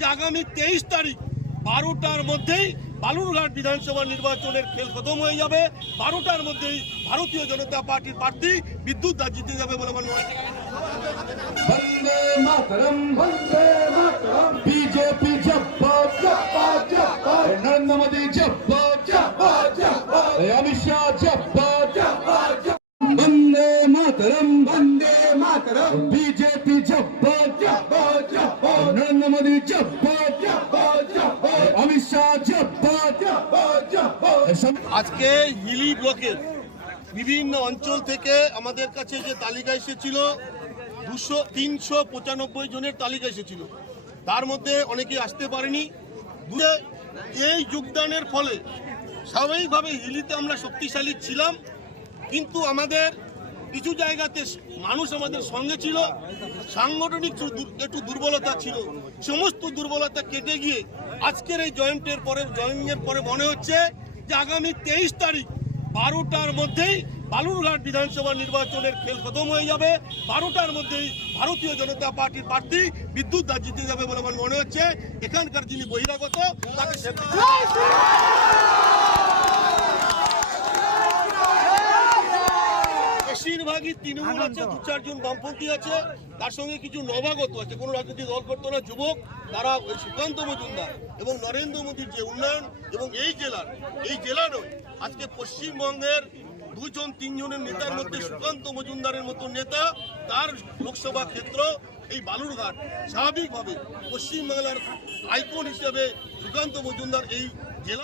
যে আগামী 23 তারিখ 12টার মধ্যেই বালুরঘাট বিধানসভা নির্বাচনের খেল খতম হয়ে যাবে। 12টার মধ্যেই ভারতীয় জনতা পার্টির প্রার্থী বিদ্যুৎ দাস জিতে যাবে বলে মনে হয়। বন্দে মাতরম, বন্দে মাতরম। বিজেপি জিন্দাবাদ, জিন্দাবাদ, জিন্দাবাদ। নরেন্দ্র মোদি জিন্দাবাদ, জিন্দাবাদ, জিন্দাবাদ। অমিত শাহ জিন্দাবাদ, জিন্দাবাদ, জিন্দাবাদ। বন্দে মাতরম, বন্দে মাতরম। বিজেপি জিন্দাবাদ, জিন্দাবাদ, জিন্দাবাদ। নরেন্দ্র মোদি জিন্দাবাদ, জিন্দাবাদ, জিন্দাবাদ। অমিত শাহ জিন্দাবাদ, জিন্দাবাদ, জিন্দাবাদ। আজকে হিলি ব্লকের বিভিন্ন অঞ্চল থেকে আমাদের কাছে যে তালিকা এসেছিল 395 জনের তালিকা এসেছিল, তার মধ্যে অনেকেই আসতে পারেনি। এই যোগদানের ফলে স্বাভাবিকভাবে হিলিতে আমরা শক্তিশালী ছিলাম, কিন্তু আমাদের কিছু জায়গাতে মানুষ আমাদের সঙ্গে ছিল, সাংগঠনিক একটু দুর্বলতা ছিল। সমস্ত দুর্বলতা কেটে গিয়ে আজকের এই জয়েন্টের পরে মনে হচ্ছে যে আগামী 23 তারিখ 12টার মধ্যেই বালুরঘাট বিধানসভা নির্বাচনের খেল খতম হয়ে যাবে। 12টার মধ্যেই ভারতীয় জনতা পার্টির প্রার্থী বিদ্যুৎ দাস জিতে যাবে বলে আমার মনে হচ্ছে। এখানকার যিনি বহিরাগত তাকে বেশিরভাগই তৃণমূল আছে, 2-4 জন বামপন্থী আছে, তার সঙ্গে কিছু নবাগত আছে, কোনো রাজনৈতিক দল করতো না, যুবক। তারা সুকান্ত মজুমদার এবং নরেন্দ্র মোদীর যে উন্নয়ন এবং এই জেলারও আজকে পশ্চিমবঙ্গের 2-3 জনের নেতার মধ্যে সুকান্ত মজুমদারের মতো নেতা, তার লোকসভা ক্ষেত্র এই বালুরঘাট। স্বাভাবিকভাবে পশ্চিমবাংলার আইকন হিসেবে সুকান্ত মজুমদার এই